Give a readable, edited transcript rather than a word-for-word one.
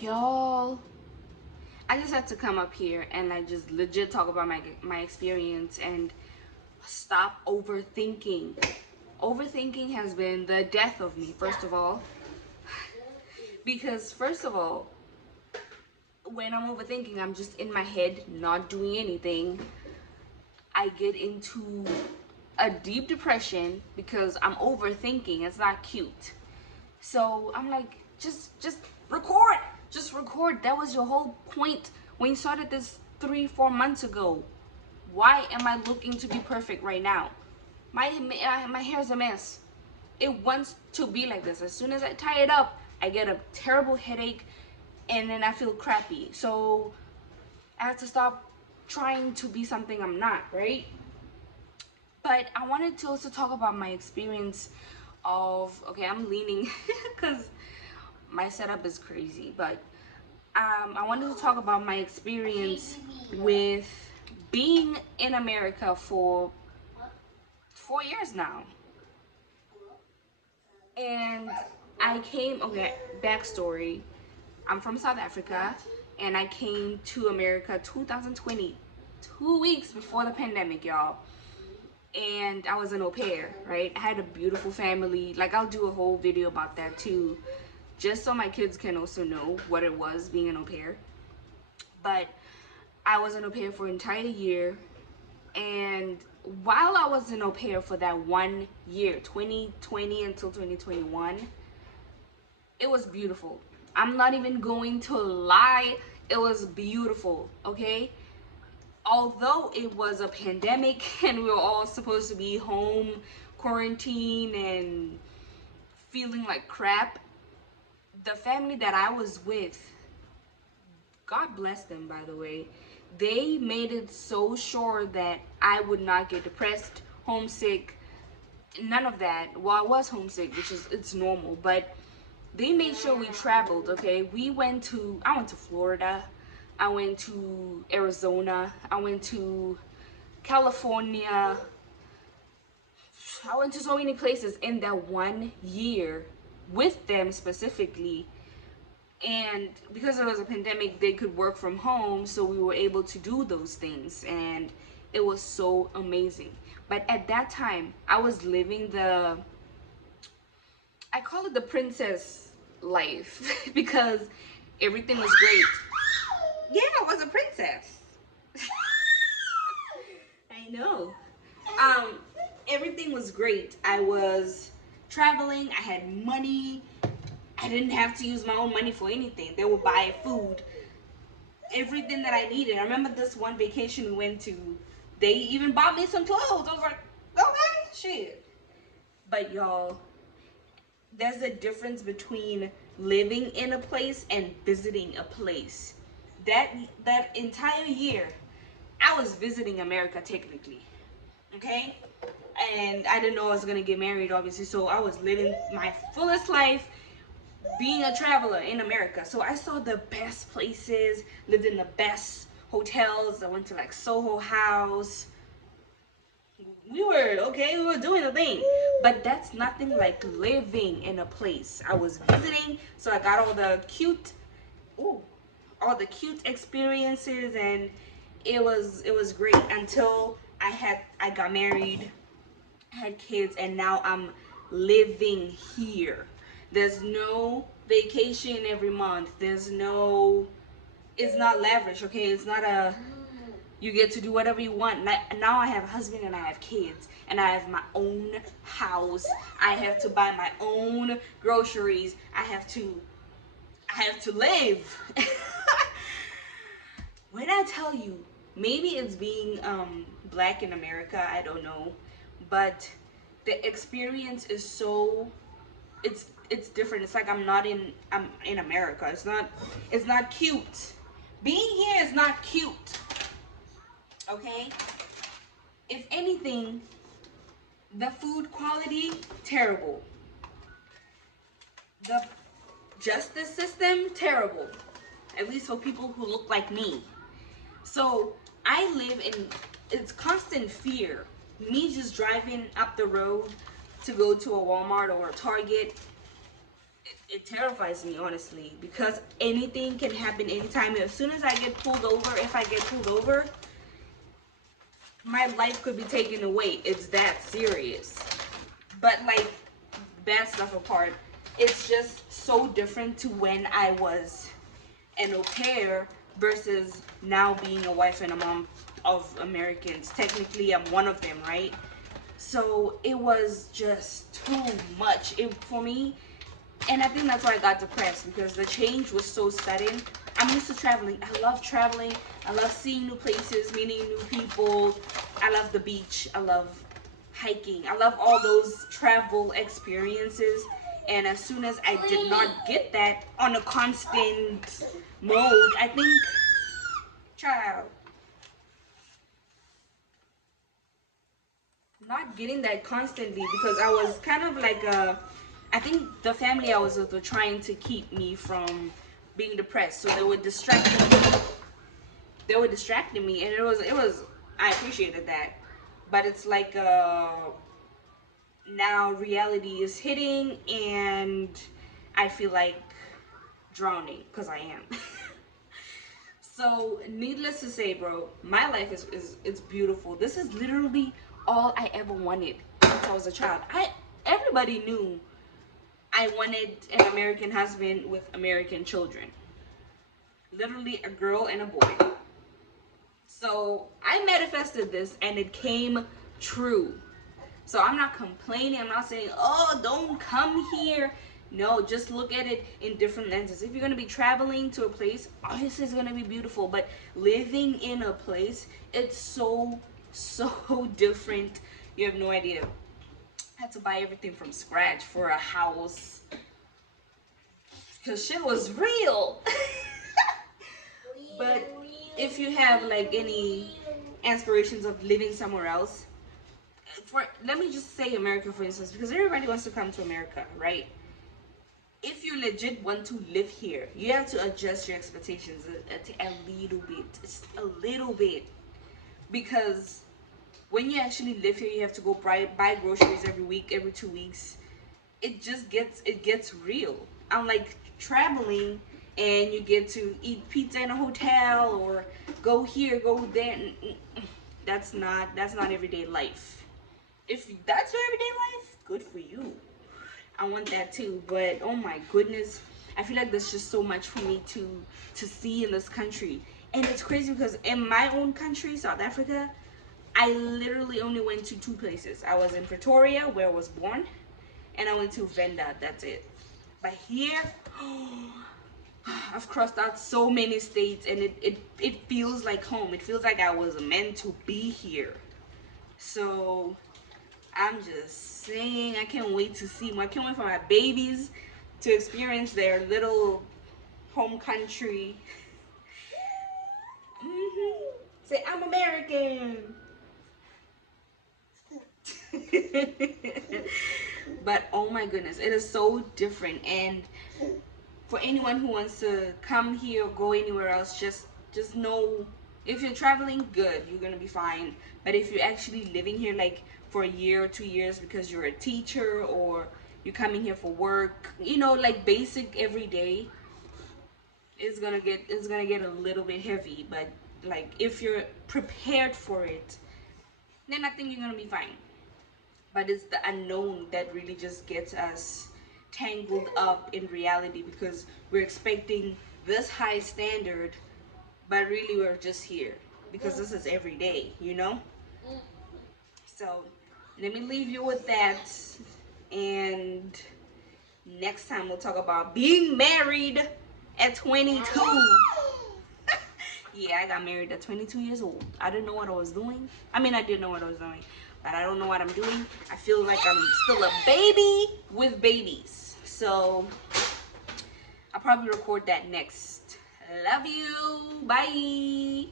Y'all, I just had to come up here and like just legit talk about my experience and stop overthinking. Overthinking has been the death of me, first of all. Because first of all, when I'm overthinking, I'm just in my head, not doing anything. I get into a deep depression because I'm overthinking. It's not cute. So I'm like, just record. Just record. That was your whole point when you started this 3-4 months ago. Why am I looking to be perfect right now? My hair's a mess. It wants to be like this. As soon as I tie it up, I get a terrible headache and then I feel crappy. So I have to stop trying to be something I'm not, right? But I wanted to also talk about my experience of, okay, I'm leaning because my setup is crazy, but I wanted to talk about my experience with being in America for 4 years now. And I came, okay, backstory. I'm from South Africa and I came to America 2020, 2 weeks before the pandemic, y'all. And I was an au pair, right? I had a beautiful family. Like, I'll do a whole video about that too, just so my kids can also know what it was being an au pair. But I was an au pair for an entire year. And while I was an au pair for that 1 year, 2020 until 2021, it was beautiful. I'm not even going to lie. It was beautiful, okay? Although it was a pandemic and we were all supposed to be home, quarantine, and feeling like crap, the family that I was with, God bless them, by the way, they made it so sure that I would not get depressed, homesick, none of that. Well, I was homesick, which is, it's normal, but they made sure we traveled, okay? I went to Florida, I went to Arizona, I went to California, I went to so many places in that 1 year with them specifically. And because it was a pandemic, they could work from home, so we were able to do those things, and it was so amazing. But at that time, I was living I call it the princess life because everything was great. Yeah, I was a princess. I know. Um, Everything was great. I was traveling, I had money. I didn't have to use my own money for anything. They would buy food, everything that I needed. I remember this one vacation we went to, they even bought me some clothes. I was like, okay, shit. But y'all, there's a difference between living in a place and visiting a place. That entire year, I was visiting America technically, okay? And I didn't know I was gonna get married, obviously, so I was living my fullest life being a traveler in America. So I saw the best places, lived in the best hotels. I went to like Soho House. We were doing the thing. But that's nothing like living in a place. I was visiting, so I got ooh, all the cute experiences, and it was great until I got married, had kids, and now I'm living here. There's no vacation every month. It's not lavish, okay? It's not you get to do whatever you want. Now I have a husband and I have kids and I have my own house. I have to buy my own groceries. I have to live. When I tell you, maybe it's being black in America, I don't know, but the experience is so it's different. It's like I'm in America. It's not cute. Being here is not cute. Okay? If anything, the food quality terrible. The justice system terrible. At least for people who look like me. So I live in it's constant fear. Me just driving up the road to go to a Walmart or a Target, It terrifies me, honestly, because anything can happen anytime. As soon as I get pulled over, if I get pulled over, my life could be taken away. It's that serious. But like, bad stuff apart, it's just so different to when I was an au pair versus now being a wife and a mom of Americans. Technically, I'm one of them, right? So it was just too much for me. And I think that's why I got depressed, because the change was so sudden. I'm used to traveling. I love traveling. I love seeing new places, meeting new people. I love the beach. I love hiking. I love all those travel experiences. And as soon as I did not get that on a constant mode, I think, child, not getting that constantly, because I was kind of like I think the family I was with were trying to keep me from being depressed, so they were distracting me, and it was I appreciated that. But it's like now reality is hitting, and I feel like drowning, because I am. So needless to say, bro, my life is it's beautiful. This is literally all I ever wanted since I was a child. Everybody knew I wanted an American husband with American children. Literally a girl and a boy. So I manifested this, and it came true. So I'm not complaining. I'm not saying, oh, don't come here. No, just look at it in different lenses. If you're going to be traveling to a place, obviously it's going to be beautiful. But living in a place, it's so, so different. You have no idea. I had to buy everything from scratch for a house, because shit was real. But if you have like any aspirations of living somewhere else, let me just say America, for instance, because everybody wants to come to America, right? If you legit want to live here, you have to adjust your expectations a little bit, just a little bit, because when you actually live here, you have to go buy groceries every week, every 2 weeks. It gets real. Unlike traveling, and you get to eat pizza in a hotel or go here, go there. That's not everyday life. If that's your everyday life, good for you. I want that too. But oh my goodness, I feel like there's just so much for me to see in this country. And it's crazy because in my own country, South Africa, I literally only went to two places. I was in Pretoria, where I was born, and I went to Venda. That's it. But here, I've crossed out so many states, and it feels like home. It feels like I was meant to be here. So I'm just saying, I can't wait to see them. I can't wait for my babies to experience their little home country. Say, I'm American. But oh my goodness, it is so different. And for anyone who wants to come here or go anywhere else, just know, if you're traveling, good, you're gonna be fine. But if you're actually living here like for a year or 2 years because you're a teacher, or you're coming here for work, like basic everyday, it's gonna get a little bit heavy. But like, if you're prepared for it, then I think you're gonna be fine. But it's the unknown that really just gets us tangled up in reality, because we're expecting this high standard, but really we're just here because this is every day. So let me leave you with that, and next time we'll talk about being married at 22. Yeah, I got married at 22 years old. I didn't know what I was doing. I mean, I did know what I was doing, but I don't know what I'm doing. I feel like I'm still a baby with babies. So I'll probably record that next. Love you. Bye.